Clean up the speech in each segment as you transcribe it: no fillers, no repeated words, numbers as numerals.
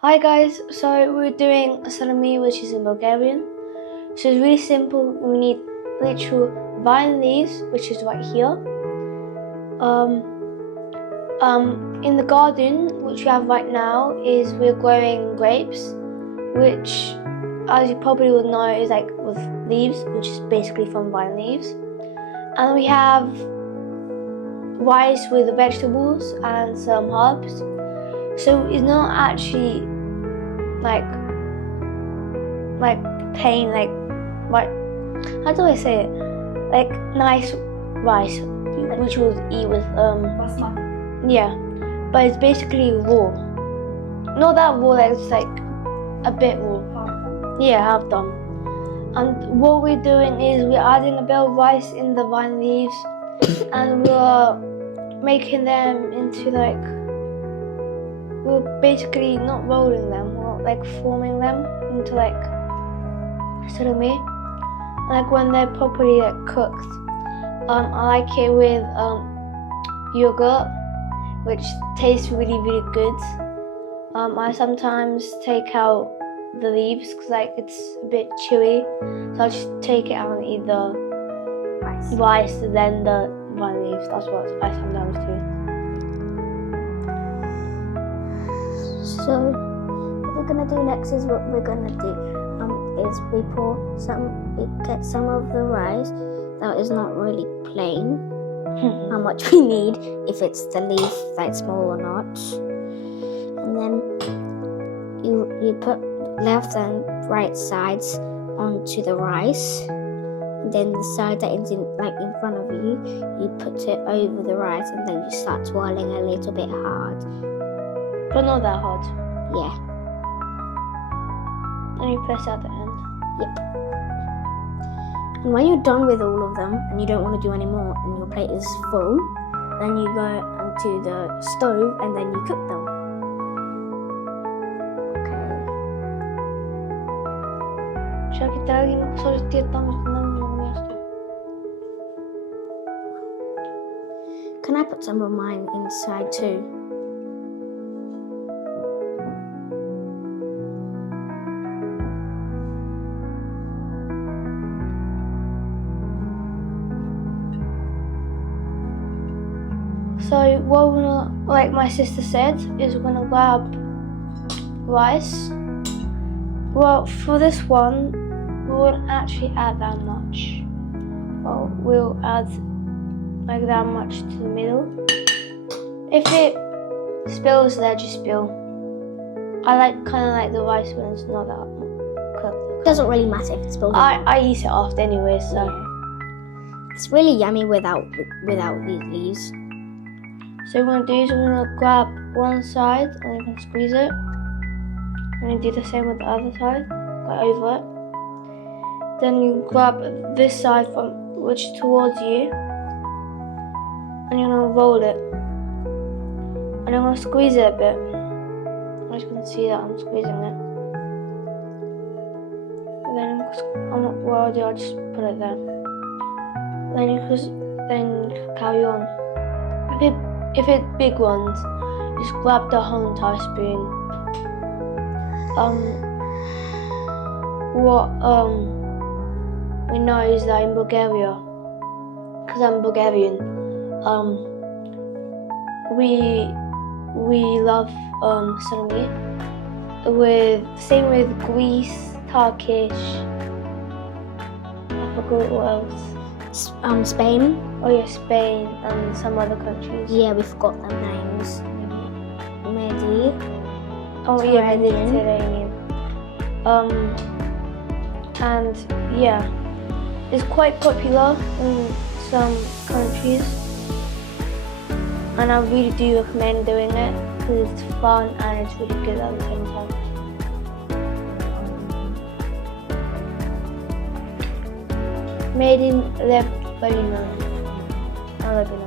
Hi guys, so we're doing salami, which is in Bulgarian. So it's really simple. We need literal vine leaves, which is right here. In the garden, which we have right now, is we're growing grapes, which, as you probably would know, is like with leaves, which is basically from vine leaves. And we have rice with the vegetables and some herbs. So it's not actually like plain, what? How do I say it? Like nice rice, which we'll eat with yeah. But it's basically raw. Not that raw, like it's like a bit raw. Yeah, half done. And what we're doing is we're adding a bit of rice in the vine leaves, and we're making them into we're basically not rolling them, we're like forming them into like salami. Like when they're properly cooked. I like it with yogurt, which tastes really good. I sometimes take out the leaves because it's a bit chewy, so I'll just take it out and eat the rice and then the vine leaves. That's what I sometimes do. So what we're gonna do next is we get some of the rice that is not really plain. How much we need, if it's the leaf that's small or not, and then you put left and right sides onto the rice. And then the side that is in front of you, you put it over the rice, and then you start twirling a little bit hard. But not that hard. Yeah. And you press at the end. Yep. And when you're done with all of them, and you don't want to do any more, and your plate is full, then you go onto the stove, and then you cook them. Can I put some of mine inside too? So what we're gonna, like my sister said, is we're gonna grab rice. Well, for this one, we won't actually add that much. Well, we'll add like that much to the middle. If it spills there, just spill. I kind of like the rice when it's not that cooked. It doesn't really matter if it spills. I eat it after anyway, so. Yeah. It's really yummy without these leaves. So what we're going to do is we're going to grab one side and you can squeeze it. And you do the same with the other side, go over it. Then you grab this side which is towards you, and you're going to roll it. And I'm going to squeeze it a bit. As you can see that I'm squeezing it. And then what I'll do, I'll just put it there. Then you can carry on. If it's big ones, just grab the whole entire spoon. What we know is that in Bulgaria, because I'm Bulgarian, we love salami. Same with Greece, Turkish. I forgot what else. Spain. Oh yeah, Spain and some other countries. Yeah, we forgot their names. Oh yeah, Mediterranean. And yeah, it's quite popular in some countries, and I really do recommend doing it because it's fun and it's really good at the same time. Made in Lebanon. Lebanon.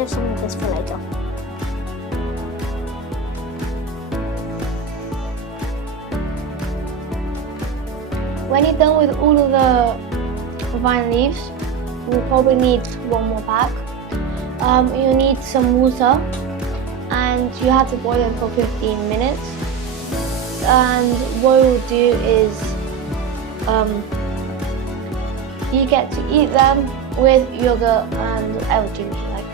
save some of this for later. When you're done with all of the vine leaves, we'll probably need one more pack. You'll need some water, and you have to boil them for 15 minutes. And what we'll do is you get to eat them with yogurt and whatever drink you like.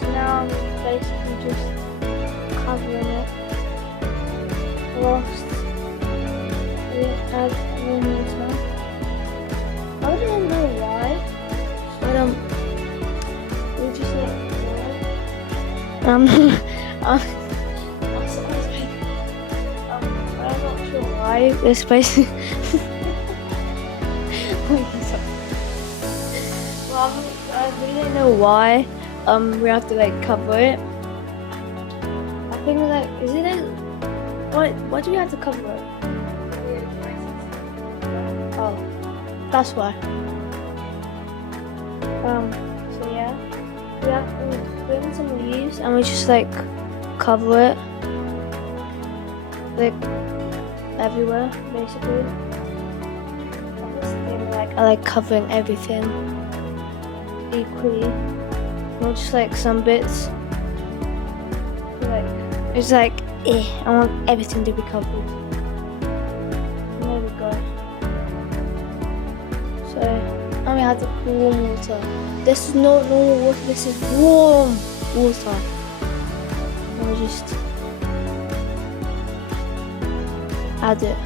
So now I'm basically just covering it whilst we add warm water. I don't know why, but we just like I'm not sure why we're supposed to. Well, I really don't know why we have to like cover it. I think like, is it like, why do we have to cover it? Oh, that's why. So yeah, we have to put in some leaves and we just like cover it like everywhere basically. This thing, like, I like covering everything equally, not just like some bits. Like it's like I want everything to be covered. There we go. So now we have to pour warm water. This is not normal water, this is warm water. And we just add it.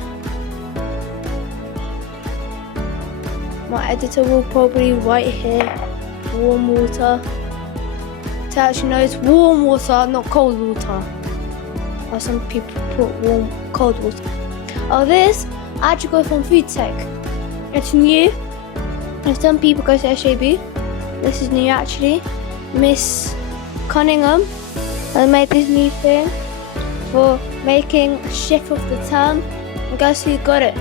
My editor will probably write here warm water to actually know it's warm water, not cold water. Or some people put cold water. Oh, this I actually got from Food Tech. It's new. And some people go to SAB. This is new actually. Miss Cunningham has made this new thing for making a shift of the tongue. And guess who got it?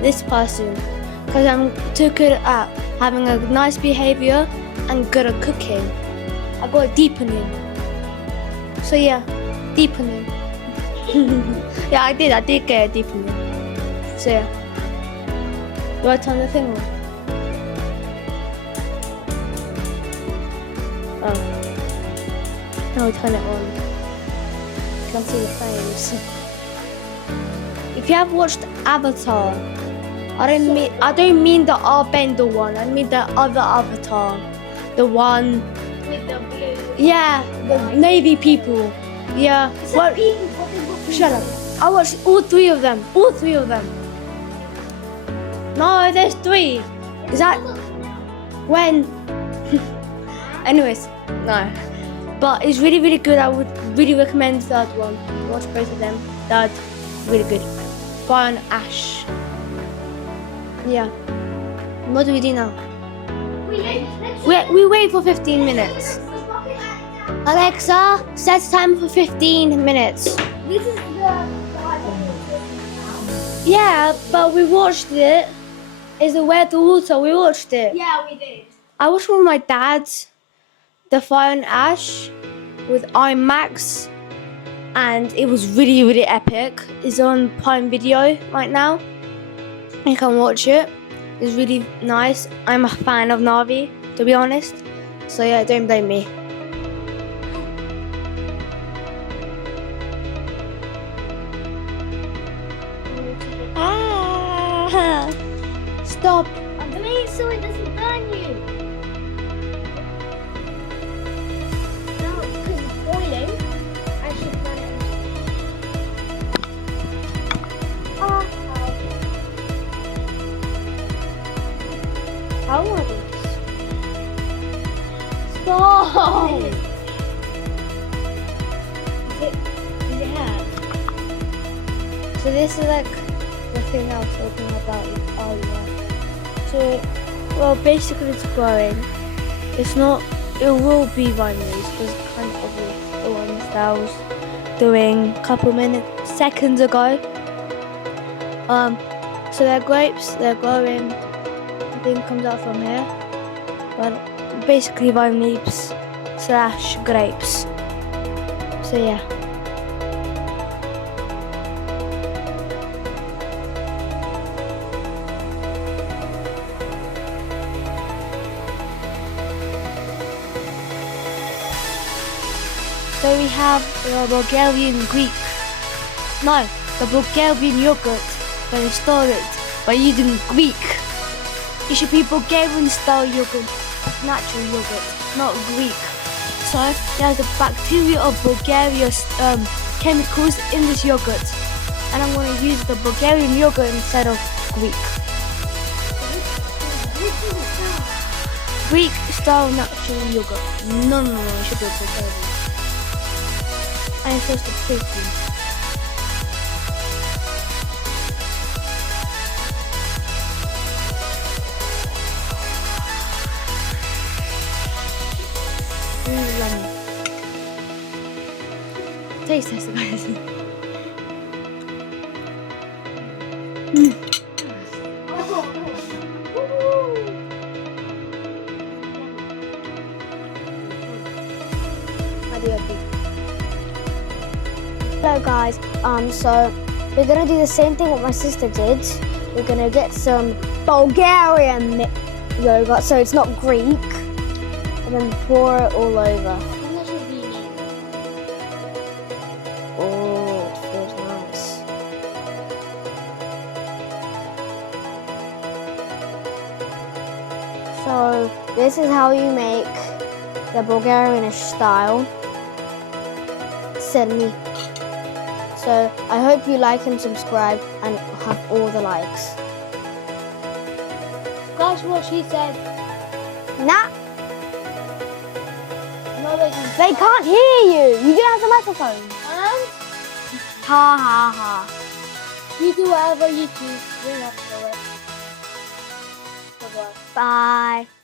This person. Because I'm too good at having a nice behaviour and good at cooking. I got a deepening. So yeah, deepening. Yeah, I did get a deepening. So yeah. Do I turn the thing on? Oh. Now we turn it on. You can see the flames. If you have watched Avatar, I don't mean the Airbender one. I mean the other Avatar, the one With the blue. Yeah, the Navy people. Yeah. Well, shut up. I watched all three of them. All three of them. No, there's three. Is that when? Anyways, no. But it's really, really good. I would really recommend the third one. Watch both of them. Third, really good. Fire and Ash. Yeah. What do we do now? We wait for 15 minutes. Alexa, set time for 15 minutes. This is the Yeah, but we watched it. Is it Where the Water? We watched it. Yeah, we did. I watched with my dad, The Fire and Ash, with IMAX, and it was really, really epic. It's on Prime Video right now. You can watch it. It's really nice. I'm a fan of Na'vi, to be honest. So yeah, don't blame me. Ah! Stop. I'm doing it so it doesn't burn you. No, because it's boiling. I should burn it. How are these? Stop! Yeah. So this is like the thing I was talking about earlier. So, well, basically it's growing. It's not, it will be vine leaves because kind of the one styles. doing a couple seconds ago. So they're grapes, they're growing, the thing comes out from here. But basically vine leaves / grapes. So yeah. So we have the Bulgarian Greek. No, the Bulgarian yogurt. When they store it by using Greek. It should be Bulgarian style yogurt, natural yogurt, not Greek. So there's the bacteria of Bulgaria chemicals in this yogurt, and I'm going to use the Bulgarian yogurt instead of Greek. Greek style natural yogurt. No, it should be Bulgarian. I'm supposed to taste it. Taste test, guys. Hello guys, so we're gonna do the same thing what my sister did. We're gonna get some Bulgarian yogurt, so it's not Greek, and then pour it all over. Oh, it feels nice. So this is how you make the Bulgarianish style. Send me. So I hope you like and subscribe and have all the likes. That's what she said. Nah, No, they can't hear you. You do have the microphone. Ha ha ha. You do whatever you choose. We're not gonna do it. Goodbye. Bye.